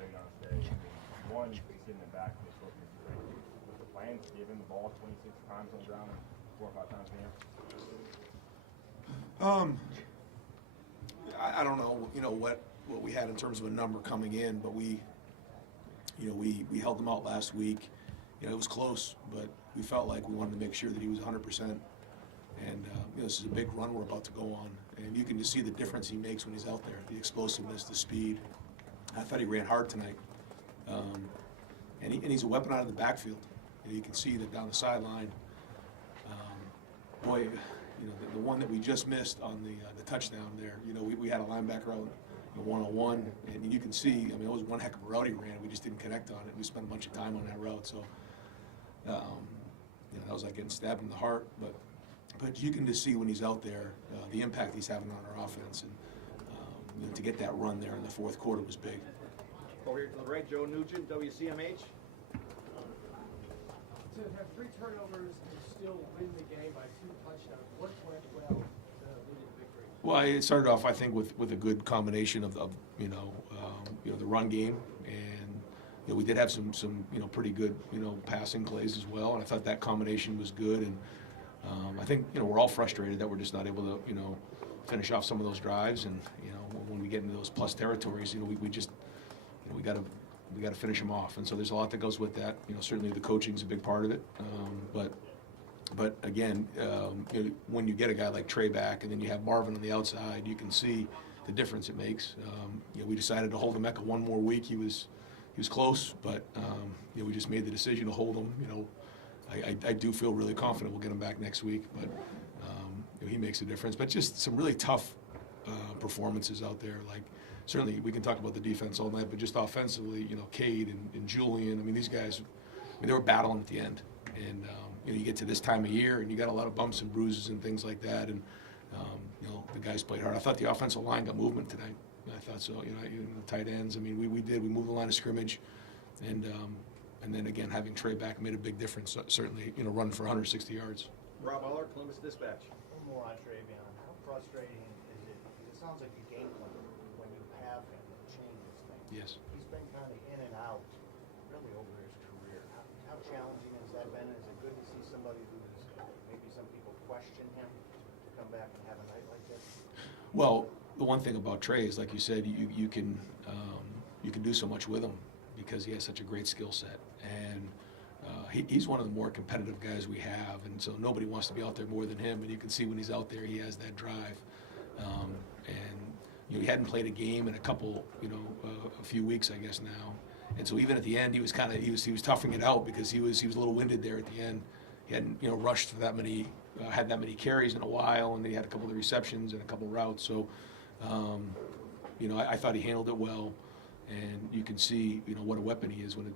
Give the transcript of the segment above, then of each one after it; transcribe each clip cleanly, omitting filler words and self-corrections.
TreyVeon today. One, he's getting it back from the short field. Was the plan to give him the ball 26 times on the ground and 4 or 5 times in the air? I don't know, what we had in terms of a number coming in, but we held them out last week. It was close, but we felt like we wanted to make sure that he was 100%. And this is a big run we're about to go on, and you can just see the difference he makes when he's out there, the explosiveness, the speed. I thought he ran hard tonight, and he's a weapon out of the backfield. You can see that down the sideline. Boy, the one that we just missed on the touchdown there. We had a linebacker out one-on-one, and you can see. It was one heck of a route he ran. We just didn't connect on it. We spent a bunch of time on that route, so that was like getting stabbed in the heart, but you can just see when he's out there the impact he's having on our offense, and to get that run there in the fourth quarter was big. Over here to the right, Joe Nugent, WCMH. To have 3 turnovers and still win the game by 2 touchdowns, what went well to lead to victory? Well, it started off, I think, with a good combination of the run game, and we did have some pretty good passing plays as well, and I thought that combination was good. And I think we're all frustrated that we're just not able to finish off some of those drives, and when we get into those plus territories, we just we got to finish them off, and so there's a lot that goes with that. Certainly the coaching's a big part of it, but again, when you get a guy like Trey back, and then you have Marvin on the outside, you can see the difference it makes. We decided to hold him Mecca one more week. He was close, but we just made the decision to hold him. I do feel really confident we'll get him back next week, but he makes a difference. But just some really tough performances out there. Like, certainly we can talk about the defense all night, but just offensively, Cade and Julian, these guys, they were battling at the end. And you get to this time of year, and you got a lot of bumps and bruises and things like that. And the guys played hard. I thought the offensive line got movement tonight. I thought so. Even the tight ends. We did. We moved the line of scrimmage, and then again, having Trey back made a big difference. Certainly, running for 160 yards. Rob Aller, Columbus Dispatch. One more on TreyVeon. How frustrating is it? It sounds like a game plan when you have him and changes things. Yes. He's been kind of in and out really over his career. How challenging has that been? Is it good to see somebody who's maybe some people question him to come back and have a night like this? Well, the one thing about Trey is, like you said, you can do so much with him because he has such a great skill set, and he's one of the more competitive guys we have, and so nobody wants to be out there more than him. And you can see when he's out there, he has that drive. And he hadn't played a game in a few weeks, I guess now. And so even at the end, he was toughing it out because he was a little winded there at the end. He hadn't rushed for that many carries in a while, and he had a couple of receptions and a couple of routes. So I thought he handled it well, and you can see what a weapon he is when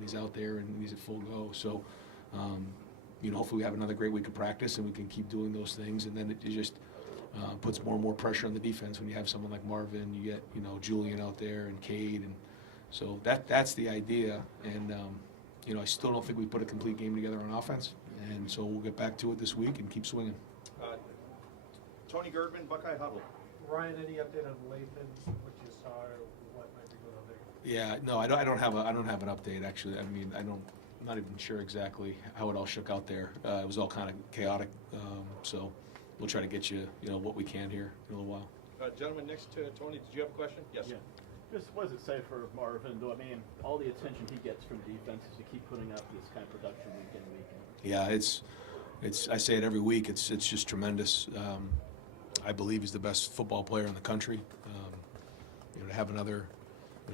he's out there and he's at full go. So hopefully we have another great week of practice and we can keep doing those things, and then it just puts more and more pressure on the defense when you have someone like Marvin. You get Julian out there and Cade, and so that's the idea. And I still don't think we put a complete game together on offense, and so we'll get back to it this week and keep swinging. Tony Girdman, Buckeye Huddle. Ryan, any update on Lathan, what you saw, or what might be going on there? Yeah, no, I don't have an update actually. I'm not even sure exactly how it all shook out there. It was all kind of chaotic, so we'll try to get you what we can here in a little while. Gentleman next to Tony, did you have a question? Yes. Yeah. Just what does it say for Marvin? All the attention he gets from defenses to keep putting up this kind of production week in, week in. Yeah, it's. I say it every week. It's just tremendous. I believe he's the best football player in the country. To have another,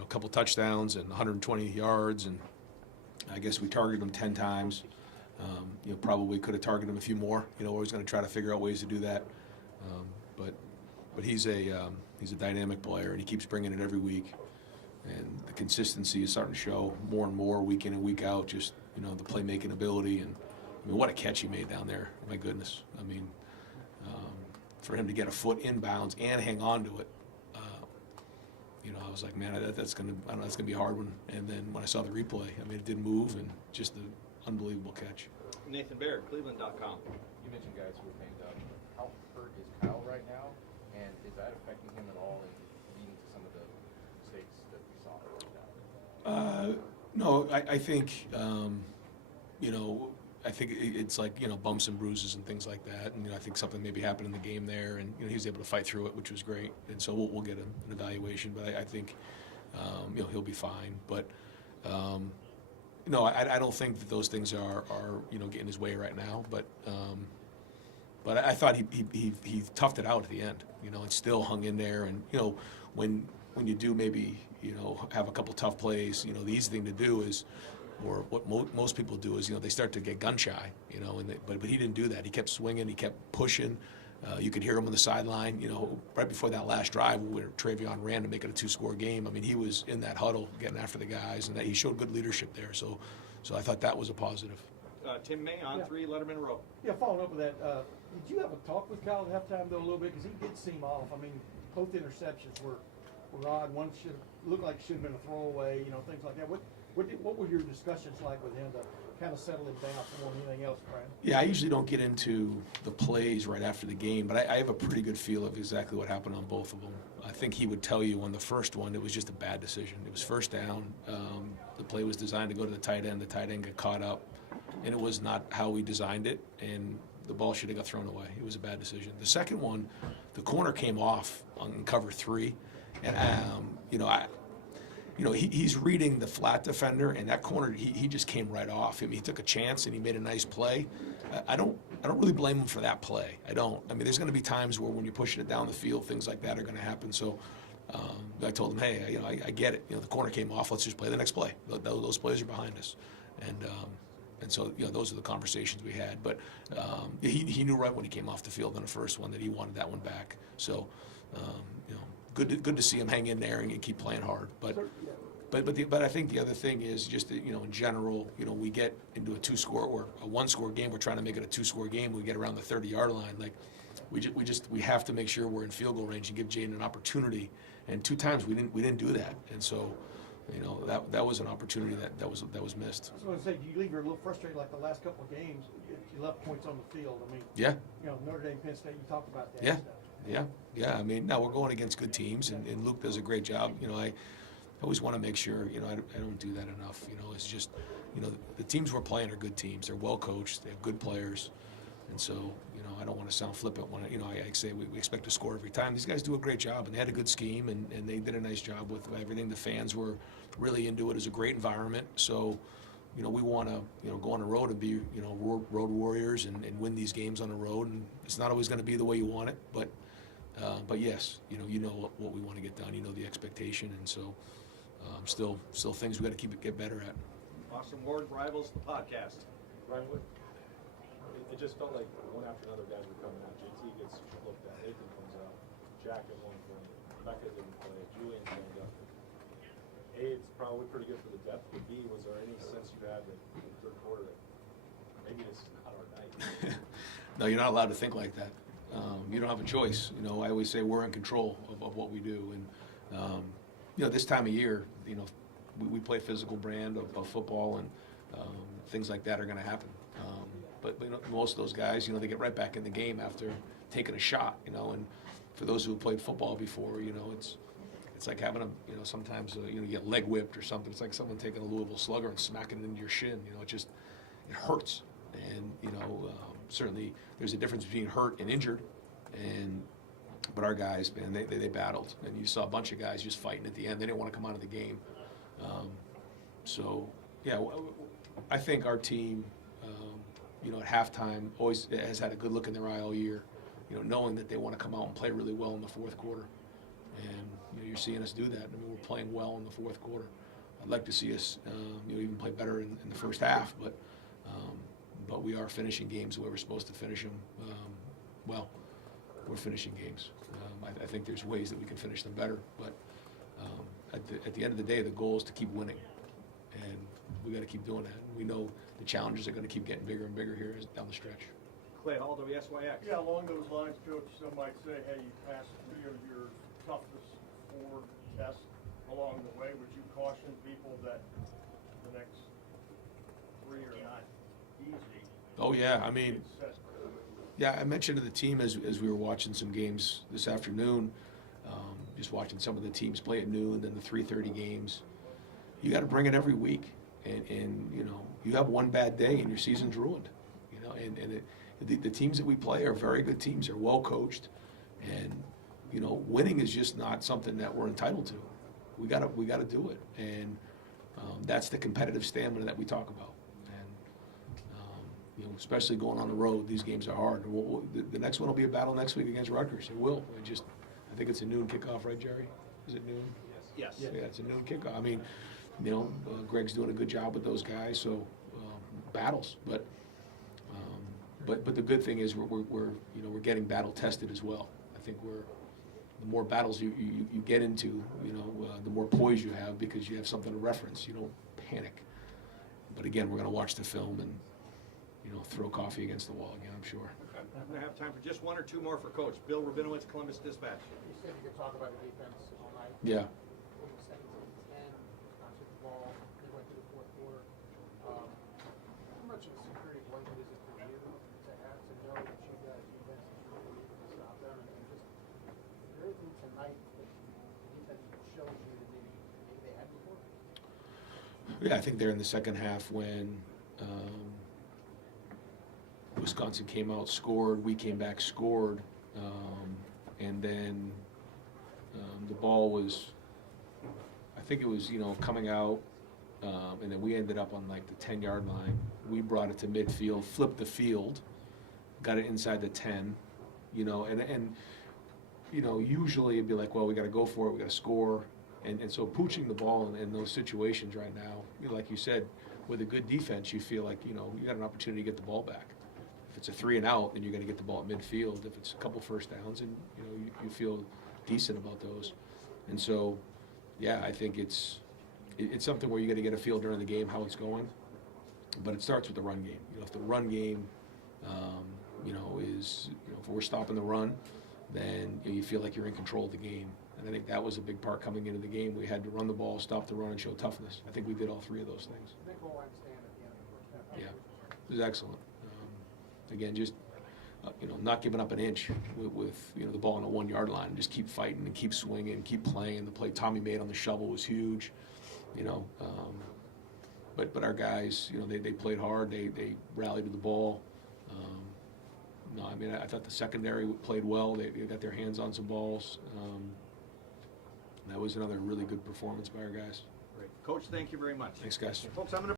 couple touchdowns and 120 yards, and I guess we targeted him 10 times. Probably could have targeted him a few more. We're always going to try to figure out ways to do that. But he's a dynamic player, and he keeps bringing it every week. And the consistency is starting to show more and more week in and week out. Just the playmaking ability, and what a catch he made down there! My goodness, for him to get a foot inbounds and hang on to it, I was like, man, that's gonna be a hard one. And then when I saw the replay, it didn't move, and just an unbelievable catch. Nathan Baird, Cleveland.com. You mentioned guys who were banged up. How hurt is Kyle right now, and is that affecting him at all in leading to some of the mistakes that we saw right now? No, I think, you know, I think it's like, you know, bumps and bruises and things like that. And, you know, I think something maybe happened in the game there, and, you know, he was able to fight through it, which was great. And so we'll get an evaluation, but I think, you know, he'll be fine. But, no, I don't think that those things are, you know, getting his way right now. But I thought he toughed it out at the end, you know, and still hung in there. And, you know, when you do maybe, you know, have a couple tough plays, you know, the easy thing to do is, or what most people do is, you know, they start to get gun shy, you know, but he didn't do that. He kept swinging, he kept pushing. You could hear him on the sideline, you know, right before that last drive where TreyVeon ran to make it a 2-score game. I mean, he was in that huddle getting after the guys, and he showed good leadership there. So I thought that was a positive. Tim May on 3, Letterman Row. Yeah, following up with that, did you have a talk with Kyle at halftime though a little bit? Because he did seem off. I mean, both interceptions were odd. One looked like it should have been a throwaway, you know, things like that. What were your discussions like with him to kind of settle him down more than anything else, Brian? Yeah, I usually don't get into the plays right after the game, but I have a pretty good feel of exactly what happened on both of them. I think he would tell you on the first one, it was just a bad decision. It was first down. The play was designed to go to the tight end. The tight end got caught up, and it was not how we designed it, and the ball should have got thrown away. It was a bad decision. The second one, the corner came off on cover 3, and you know, he's reading the flat defender, and that corner, he just came right off. I mean, he took a chance and he made a nice play. I don't really blame him for that play. I don't. I mean, there's going to be times where when you're pushing it down the field, things like that are going to happen. So I told him, hey, you know, I get it. You know, the corner came off. Let's just play the next play. Those plays are behind us, and so, you know, those are the conversations we had. But he knew right when he came off the field on the first one that he wanted that one back. So, you know, good to see him hang in there and keep playing hard. But I think the other thing is just that, you know, in general, you know, we get into a 2-score or a 1-score game. We're trying to make it a 2-score game. We get around the 30-yard line. Like we have to make sure we're in field goal range and give Jaden an opportunity. And 2 times we didn't do that. And so, you know, that was an opportunity that was missed. I was going to say, do you leave her a little frustrated like the last couple of games? You left points on the field. I mean, yeah. You know, Notre Dame, Penn State. You talked about that. Yeah. Stuff. Yeah. I mean, no, we're going against good teams, and Luke does a great job. You know, I always want to make sure, you know, I don't do that enough. You know, it's just, you know, the teams we're playing are good teams. They're well coached. They have good players. And so, you know, I don't want to sound flippant when, you know, I say we expect to score every time. These guys do a great job, and they had a good scheme, and they did a nice job with everything. The fans were really into it. It was a great environment. So, you know, we want to, you know, go on the road and be, you know, road warriors and win these games on the road. And it's not always going to be the way you want it, but yes, you know what we want to get done. You know the expectation, and so still things we got to get better at. Austin Ward, Rivals, the podcast. Ryan, it just felt like one after another guys were coming out. JT gets looked at, Nathan comes out, Jack at one point, Becca didn't play, Julian came up. A, it's probably pretty good for the depth, but B, was there any sense you had that in the third quarter that maybe this is not our night? No, you're not allowed to think like that. You don't have a choice. You know, I always say we're in control of what we do, and you know, this time of year, you know, we play a physical brand of football, and things like that are going to happen. But you know, most of those guys, you know, they get right back in the game after taking a shot. You know, and for those who have played football before, you know, it's like having a, you know, sometimes you know, you get leg whipped or something. It's like someone taking a Louisville Slugger and smacking it into your shin. You know, it hurts, and you know, certainly there's a difference between hurt and injured, but our guys, man, they battled, and you saw a bunch of guys just fighting at the end. They didn't want to come out of the game. So yeah, I think our team, you know, at halftime always has had a good look in their eye all year, you know, knowing that they want to come out and play really well in the fourth quarter. And you know, you're seeing us do that. I mean, we're playing well in the fourth quarter. I'd like to see us, you know, even play better in the first half, but we are finishing games the way we're supposed to finish them. Well, we're finishing games. I think there's ways that we can finish them better, but at the end of the day, the goal is to keep winning, and we got to keep doing that. We know the challenges are going to keep getting bigger and bigger here down the stretch. Clay Hall, WSYX. Yeah, along those lines, Coach, some might say, hey, you passed 3 of your toughest 4 tests along the way. Would you caution people that the next 3 are not easy? Oh yeah, I mean, yeah, I mentioned to the team as we were watching some games this afternoon, just watching some of the teams play at noon, then the 3:30 games. You got to bring it every week. and you know, you have one bad day and your season's ruined. You know, and the teams that we play are very good teams. They're well coached, and you know, winning is just not something that we're entitled to. We gotta do it, and that's the competitive stamina that we talk about. And you know, especially going on the road, these games are hard. The next one will be a battle next week against Rutgers. It will. I think it's a noon kickoff, right, Jerry? Is it noon? Yes. Yeah, it's a noon kickoff. I mean, you know, Greg's doing a good job with those guys. So battles, but the good thing is we're getting battle tested as well. I think the more battles you get into, you know, the more poise you have because you have something to reference. You don't panic. But again, we're going to watch the film and, you know, throw coffee against the wall again, I'm sure. I'm going to have time for just one or two more for Coach. Bill Rabinowitz, Columbus Dispatch. You said you could talk about the defense all night. Yeah. It was 17-10, took the ball, they went to the fourth quarter. How much of a security blanket is it for you to have to know that you got a defense that's really able to stop them? And just, is there anything tonight that the defense shows you that maybe they had before? Yeah, I think they're in the second half when Wisconsin came out, scored, we came back, scored, and then the ball was, I think it was, you know, coming out, and then we ended up on like the 10-yard line. We brought it to midfield, flipped the field, got it inside the 10, you know, and you know, usually it'd be like, well, we got to go for it, we got to score, and so pooching the ball in those situations right now, you know, like you said, with a good defense, you feel like, you know, you got an opportunity to get the ball back. If it's a 3 and out, then you're going to get the ball at midfield. If it's a couple first downs, and you know, you feel decent about those. And so, yeah, I think it's something where you got to get a feel during the game how it's going. But it starts with the run game. You know, if the run game, you know, is, you know, if we're stopping the run, then you feel like you're in control of the game. And I think that was a big part coming into the game. We had to run the ball, stop the run, and show toughness. I think we did all three of those things. They goal line stand at the end of the first half. Yeah, it was excellent. Again, just you know, not giving up an inch with you know, the ball on the 1-yard line. Just keep fighting and keep swinging, keep playing. The play Tommy made on the shovel was huge. You know, but our guys, you know, they played hard. They rallied to the ball. No, I mean, I thought the secondary played well. They got their hands on some balls. That was another really good performance by our guys. Great. Coach, thank you very much. Thanks, guys. Folks, I'm going to